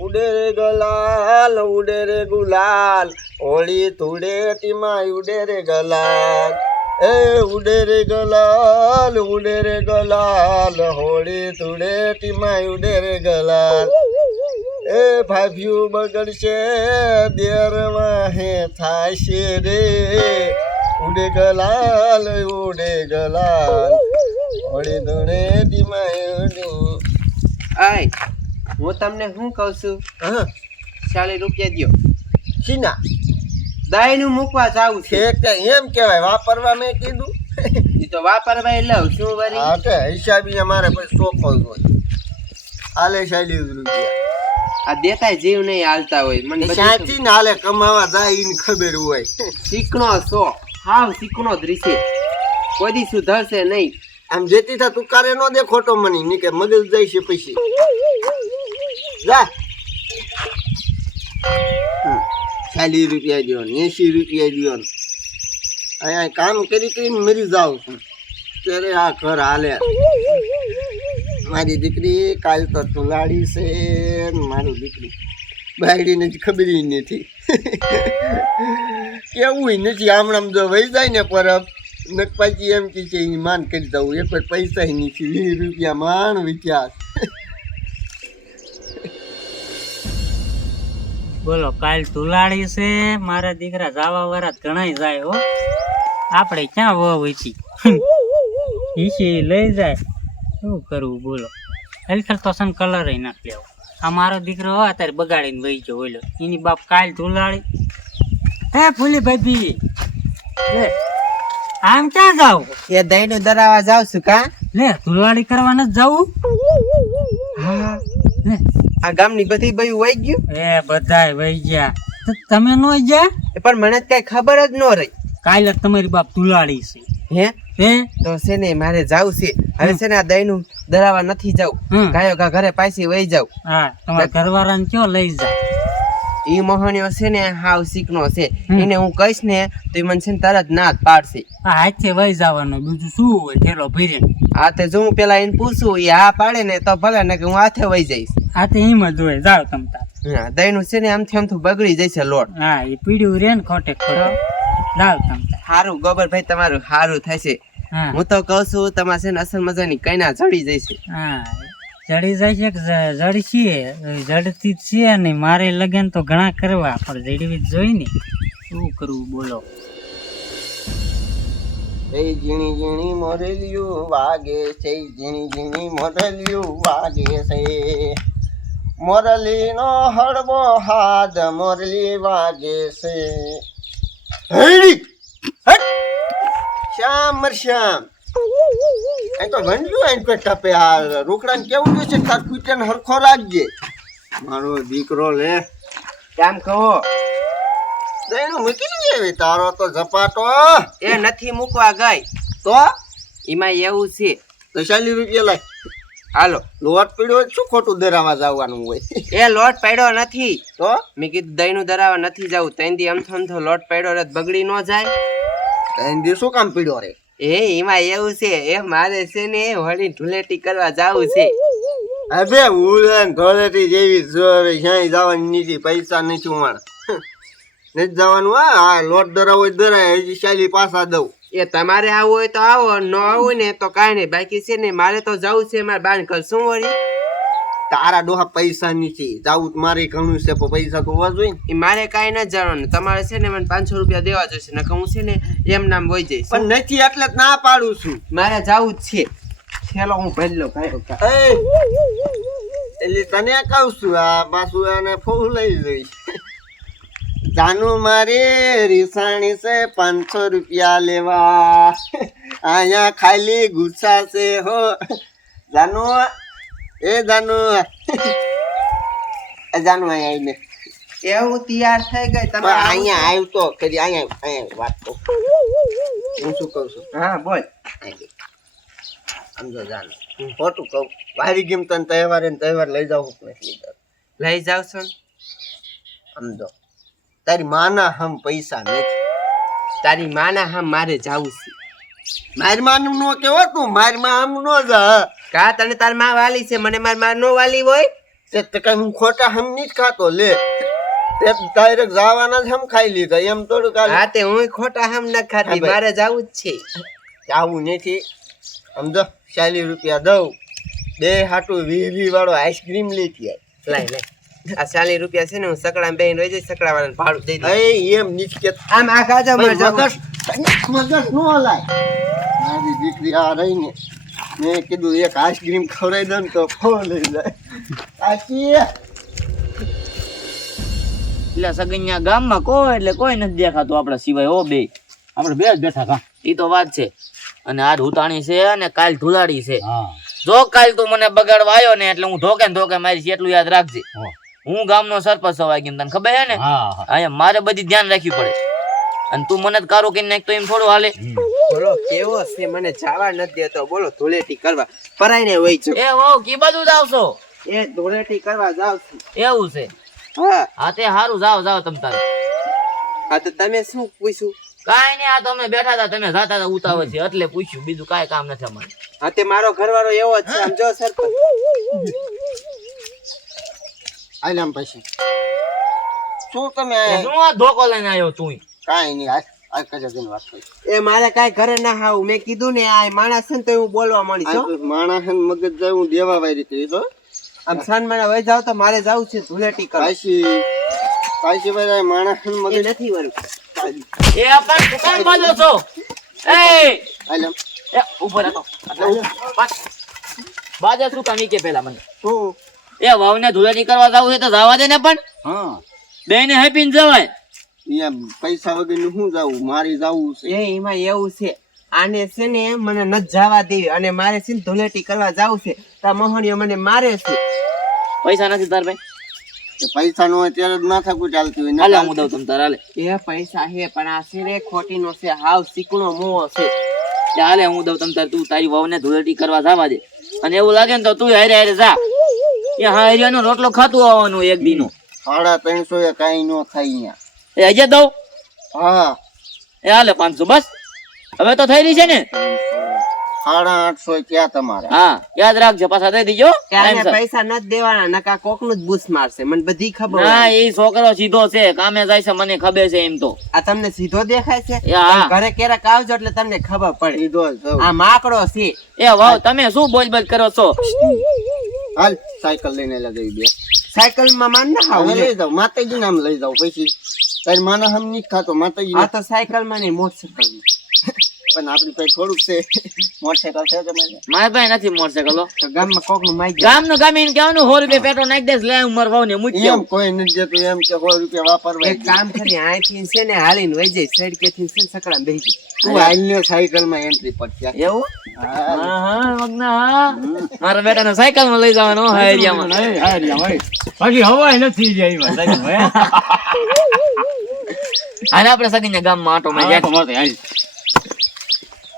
ઉડે રે ગલાલ ઉડે રે ગુલાલ હોળી ધૂળેટીમાં ઉડે રે ગલાલ એ ઉડે રે ગલાલ ઉડે રે ગલાલ હોળી ધૂળેટીમાં ઉડે રે ગલાલ એ ભાભ્યું બગડશે દેરમાં હે થાશે રે ઉડે ગલાલ હોળી ધૂળેટીમાં ઉડે આય હું તમને શું કહું છું? હા 40 રૂપિયા દ્યો. સીના દાયનું મૂકવા જાવું છે. છે કે એમ કહેવાય વાપરવા મેં કીધું ઈ તો વાપરવા લઉં શું વરી? હા કે હિસાબી અમારે પછી સોંપો જ હોય હાલે 40 રૂપિયા આ દેતાય જીવ નહીં હાલતા હોય મને બધું સાચી ને હાલે કમાવા જાય એને ખબર હોય શીકણો છો હાવ શીકણો જ રીસે કોઈ દી સુધરશે નહીં. આમ જેતી થા તું કારે નો દે ખોટો મની ની કે મગજ જાય છે પછી જા 40 રૂપિયા દ્યો ને 80 રૂપિયા દ્યો ને અહીંયા કામ કરી કરીને મરી જાવ છું ત્યારે આ ઘર હાલે મારી દીકરી કાલ તો તુલાડી છે ને મારી દીકરી બાયડીને જ ખબર નથી કેવું નથી આમણામ જો વહી જાય ને પરબ નકપાજી એમ કે છે એની માન કરી દઉં એક વાર પૈસા નથી 20 રૂપિયા માન વિચાર બોલો કાલ તુલાડી છે મારા દીકરા જાવા વાળા ઘણાય જાય હો આપણે ક્યાં વહુ હતી ઈસી લઈ જાય શું કરવું બોલો હલખર તો સન કલર નાખ લેવો આ મારો દીકરો હોય અત્યારે બગાડીને વહી ગયો બોલો એની બાપ કાલ તુલાડી હે ફૂલી ભાભી લે આમ ક્યાં જાવ એ દહીંનું દરાવા જાવ છું કા? લે તુલાડી કરવા નથી જવું હા લે આ ગામની બધી બયું વહી ગયું એ બધાય વહી ગયા તો તમે નો ગયા પણ મને કઈ ખબર જ ન રહી. કાલે તમારી બાપ તુલાડી છે હે હે તો છે ને મારે જાવું છે હવે છે ને આ દહીંનું દરાવા નથી જાવ ગાયો ગા ઘરે પાછી વહી જાવ. હા તમારા ઘરવાળાને કયો લઈ જાય ઈ મોહણીઓ છે ને હાવ શીકનો છે એને હું કહીશ ને તો ઈ મને છે ને તરત ના જ પાડશે. આ હાથે વહી જવાનું બીજું શું હોય ઠેલો ભરીને આ તે જો હું પેલા એને પૂછું એ હા પાડે ને તો ભલે ને કે હું હાથે વહી જઈશ. આ તો એમ જ હોય જાવ તમ તાર હા દહીંનું છે ને આમથી આમથી બગડી જશે લોટ. હા એ પીડ્યું રે ને ખોટે ખોટે જાવ તમ તાર હારું ગોબરભાઈ તમારું હારું થશે. હા હું તો કહું છું તમારે છે ને અસલ મજાની કઈના જડી જશે. હા જડી જાય છે કે જડશીએ જડતી જ છે ને મારે લગન તો ઘણા કરવા પણ જડવી જ જોઈ ને શું કરવું બોલો એ ઝીણી ઝીણી મોરલિયું વાગે છે ઝીણી ઝીણી મોરલિયું વાગે છે મોરલીનો હળવો હાથ મોરલી વાગે છે હૈડી હટ શ્યામ મરશ્યામ એ તો વંડ્યું આઈને કોઈ ટપે આ રોકડાને કેવું જોઈશે તાર કુટન હરખો રાખજે મારો દીકરો લે કેમ કહો દઈનું મૂકી દેવી તારો તો ઝપાટો એ નથી મૂકવા ગઈ તો એમાં એવું છે તો 40 રૂપિયા લાય હાલો લોટ પીડ્યો શું ખોટું દરાવા જવાનું હોય એ લોટ પડ્યો નથી તો મેં કીધું દહીંનું દરાવા નથી જવું ત્રણ દી અમથો લલોટ પડ્યો રે બગડી ન જાય. એની શું કામ પીડ્યો રે એમાં એવું છે એ મારે છે ને હોળી ધૂળેટી કરવા જાવું છે. અબે ઉલન ધોળેટી જેવી જો હવે ક્યાંય જવાની નીતિ પૈસા નથી ઉમાણ નથી જવાનું હા લોટ દરાવો દરાય હજી 40 પાછા દઉં એ તમારે આવું હોય તો આવો ન આવું ને તો કાંઈ નહીં બાકી છે ને મારે તો જવું છે મારે બાન કર શું વળી તારા ડોહા પૈસા નથી જાવું મારે ઘણું છે પણ પૈસા તો હોવા જોઈએ એ મારે કાંઈ ન જવાનું તમારે છે ને મને 500 રૂપિયા દેવા જોઈશે નકર હું છે ને એમ નામ વહી જઈશ. પણ નથી એટલે જ ના પાડું છું મારે જવું જ છે. ચલો હું ભરી લો ભાઈ એટલે તને કહું છું આ પાછું એને ફૂલ લઈ જઈશ જાનું મારે રીસાણી છે 500 રૂપિયા લેવા અહીંયા ખાલી ગુસ્સા છે હો જાનુ એ જાનુ જાનુ અહીંયા આવીને એવું તૈયાર થઈ ગઈ તમે અહીંયા આવ્યું તો કરી અહીંયા વાત તો હું શું કહું છું હા બોલ સમજો જાનુ હું ખોટું કહું વારી ગીમ તને તહેવાર લઈ જાવ લઈ જાવ છો સમજો તારી માના હમ પૈસા નથી તારી માના હા મારે જાવું છે. મારી માનું નો કેવો તું મારી માં આમ નો જા કા તને તાર માં વાલી છે મને માર માં નો વાલી હોય તે કઈ હું ખોટા હમ નહીં જ ખાતો લે તે ડાયરેક્ટ જવાના જ હમ ખાઈ લીધા એમ થોડું કાલે હા તે હું ખોટા હમ ન ખાતી, હા, ભાઈ. મારે જાવું જ છે. આવું નથી સમજો 40 રૂપિયા દઉં બે હાટું 20 વાળો આઈસ્ક્રીમ લેતી આય લાય લાય, આ 40 રૂપિયા છે ને હું સકડા બેન રહી જઈ, સકડા વાળાને ભાડું દઈ દઉં. એમ નીચ કે આમ આ ખાજો મારે જાવું. મગજ નો હલાય મારી દીકરી આ રહી ને મેં કીધું એક આઈસ્ક્રીમ ખવડાવી દઉં ને તો ફોન લઈ જાય કાકી એટલે સગન્યા ગામમાં કોઈ એટલે કોઈ નથી દેખાતું આપણા સિવાય હો બે આપણે બે જ બેઠા કા ઈ તો વાત છે. અને આજ ઉતાણી છે અને કાલ ધુલાડી છે. જો કાલ તું મને બગાડવા આવ્યો ને એટલે હું ધોકે ને ધોકે મારી એટલું યાદ રાખજે. હું ગામનો સરપંચ હોવાય કેમ તને ખબર છે ને? અહીંયા મારે બધી ધ્યાન રાખવી પડે અને તું મને જ કારો કરી નાખ તો એમ થોડું હાલે. બોલો કેવો છે, મને જવા નથી દેતો. બોલો ધૂળેટી કરવા પરાઈને વઈ જાઉં. એ વહુ કી બાજુ જાવ છો? એ ધૂળેટી કરવા જાવ છું. એવું છે? હા હા તે હારું જાવ જાવ તમ તારે. હા તો તમે શું પૂછ્યું? કાઈ નહીં, આ તો અમે બેઠા હતા તમે જાતા હતા ઉતાવળ છે એટલે પૂછ્યું, બીજું કાઈ કામ નથી અમારે. હા તે મારો ઘરવાળો એવો જ છે, આમ જો સરપંચ. આલામ પછી શું તમે શું આ ધોકો લઈને આવ્યો તું? કાંઈ નહીં આ કજાની વાત કરી એ મારે કાંઈ ઘરે ના હાવું, મેં કીધું ને આ માણસ છે ને તો હું બોલવા મળી છું. માણસ મગજ જાય હું દેવા વાળી કરી તો આમ સાન મને વહી જાવ તો મારે જાવું છે ધૂળેટી કરવા. પાછી ભાઈ માણસ એ મગજ નથી વરું. એ આપણ દુકાન બાજુ છો? એ આલામ એ ઉભો રહેતો બાજે શું કામ ઈ કે પેલા મને શું એ વાવને ધૂળેટી કરવા જાવું છે તો જવા દે ને. પણ હા બેને હેપી ને જવાય. અહીંયા પૈસા વગરનું શું જાવું મારી જાવું છે એ એમાં એવું છે, આને છે ને મને નથી જવા દેવી અને મારે છે ને ધૂળેટી કરવા જાવું છે. તા મોહણીઓ મને મારે છે. પૈસા નથી તાર ભાઈ? તો પૈસા નો હોય ત્યારે જ માથા કૂટ ચાલતી હોય હાલે ને હું દઉં તમ તાર હાલે. એ પૈસા હે પણ આ છે રે ખોટીનો છે, હાવ ચીકણો મોહ છે. હાલે હું દઉં તમ તાર. તું તારી વાવને ધૂળેટી કરવા જવા દે અને એવું લાગે ને તો તું હારે હારે જા. એ હા હરિયાનો રોટલો ખાતું આવવાનું એક દીનો. 350 એ કાંઈ નો થાય અહીંયા એ હજે દઉં? હા એ હાલે 500 બસ. હવે તો થઈ રહી છે ને? 850 ક્યાં તમારે હા યાદ રાખજો, પાછા દઈ દીજો. કે આને પૈસા નથી દેવાના, નકા કોકનું જ બૂસ મારશે, મને બધી ખબર ના હોય. એ છોકરો સીધો છે, કામે જાય છે, મને ખબર છે એમ તો. આ તમને સીધો દેખાય છે? એ હા. ઘરે ક્યારેક આવજો એટલે તમને ખબર પડે. લીધો જ જાઉં. આ માકડો છે. એ વાવ તમે શું બોલ બોલ કરો છો? હાલ સાયકલ લઈને લગાવી દે સાયકલ માં માન ના હવે આવું લઈ જાઉં માતાજી નામ લઈ જાઉં પછી તારી માના હમ નહીં ખાતો માતાજી આ તો સાયકલ માં નહીં મોટરસાયકલ માં. પણ આપણી પાસે થોડુંક છે મોટરસાયકલ છે તમારે મારે ભાઈ નથી મોટરસાયકલ હો. તો ગામમાં કોક નું માઈ ગામનું ગામ એને કહેવાનું 100 રૂપિયા પેટ્રોલ નાખી દેસ લે ઉમર વાવ ને મૂકી એમ કોઈ નથી દેતું એમ કે 100 રૂપિયા વાપરવા એક કામ કરી અહીંથી છે ને હાલીને વહી જાય સાઈડ કેથી છે ને સકડામાં બેસી જાય. તું હાલને સાયકલ માં એન્ટ્રી પડશે એવું? હા હા મગના હા. મારા બેટાને સાયકલ માં લઈ જવાનો હો એરિયામાં. બાકી હવાય નથી જાય અને આપણે સગીને ગામમાં આટો માં જાય.